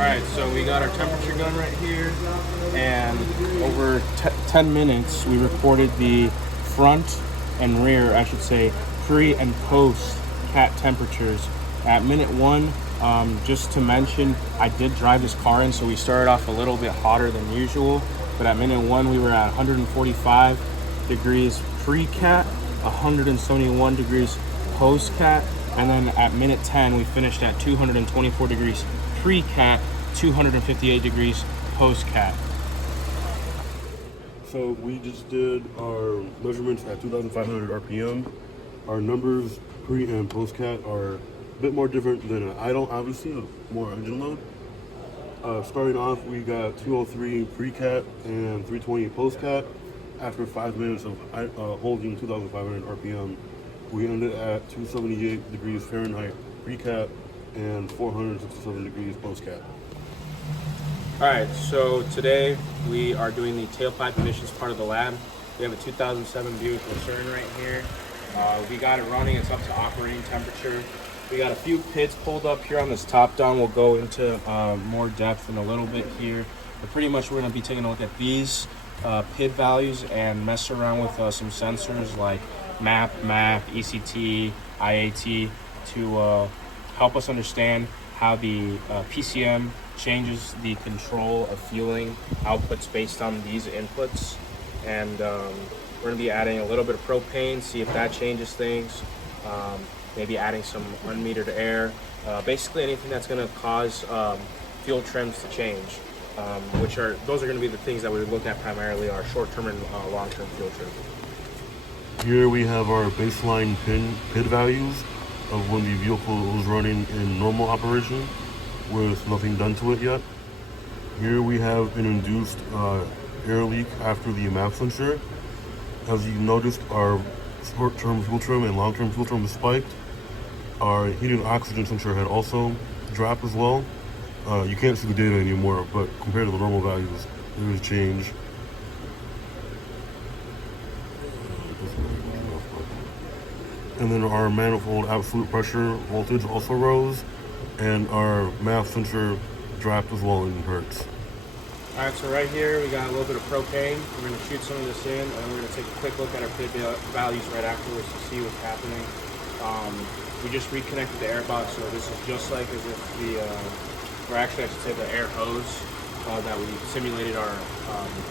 Alright, so we got our temperature gun right here, and over 10 minutes we recorded the front and rear, I should say, pre and post cat temperatures. At minute 1, just to mention, I did drive this car in, so we started off a little bit hotter than usual, but at minute 1 we were at 145 degrees pre-cat, 171 degrees post-cat, and then at minute 10 we finished at 224 degrees pre-cat, 258 degrees post-cat. So we just did our measurements at 2,500 RPM. Our numbers pre and post cat are a bit more different than an idle, obviously, more engine load. Starting off, we got 203 pre cat and 320 post cat. After 5 minutes of holding 2,500 RPM, we ended at 278 degrees Fahrenheit pre cat and 467 degrees post cat. Alright, so today we are doing the tailpipe emissions part of the lab. We have a 2007 Buick Lucerne right here. We got it running, it's up to operating temperature. We got a few PIDs pulled up here on this top down. We'll go into more depth in a little bit here. But pretty much we're going to be taking a look at these PID values and mess around with some sensors like MAP, ECT, IAT to help us understand how the PCM changes the control of fueling outputs based on these inputs. And we're going to be adding a little bit of propane, see if that changes things. Maybe adding some unmetered air. Basically anything that's going to cause fuel trims to change. Those are going to be the things that we would look at primarily, our short-term and long-term fuel trim. Here we have our baseline PID values of when the vehicle was running in normal operation with nothing done to it yet. Here we have an induced air leak after the MAP sensor. As you noticed, our short-term fuel trim and long-term fuel trim is spiked. Our heated oxygen sensor had also dropped as well. You can't see the data anymore, but compared to the normal values, there is a change. And then our manifold absolute pressure voltage also rose, and our MAP sensor dropped as well in hertz. Alright, so right here we got a little bit of propane. We're going to shoot some of this in, and we're going to take a quick look at our PID values right afterwards to see what's happening. We just reconnected the air box, so this is just like as if or actually I should say the air hose that we simulated our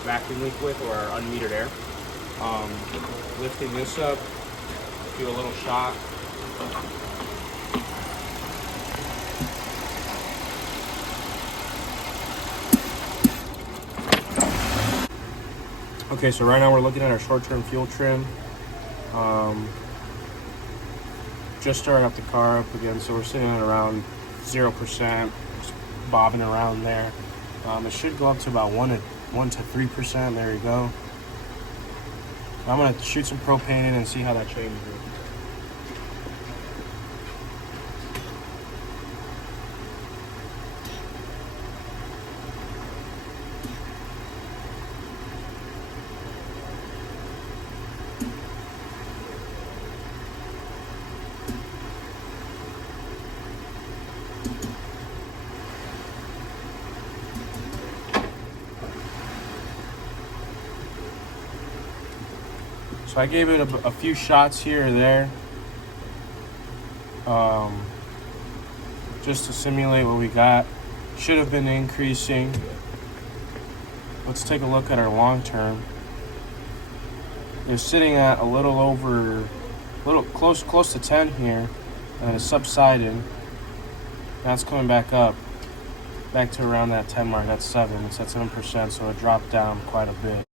vacuum leak with, or our unmetered air. Lifting this up, do a little shot. Okay, so right now we're looking at our short-term fuel trim. Just starting up the car up again, so we're sitting at around 0%, just bobbing around there. It should go up to about 1 to 3%. There you go. I'm gonna shoot some propane in and see how that changes. So I gave it a few shots here or there, just to simulate what we got. Should have been increasing. Let's take a look at our long term. They're sitting at a little close to 10 here, and it's subsiding. Now it's coming back up, back to around that 10 mark. That's 7. It's at 7%, so it dropped down quite a bit.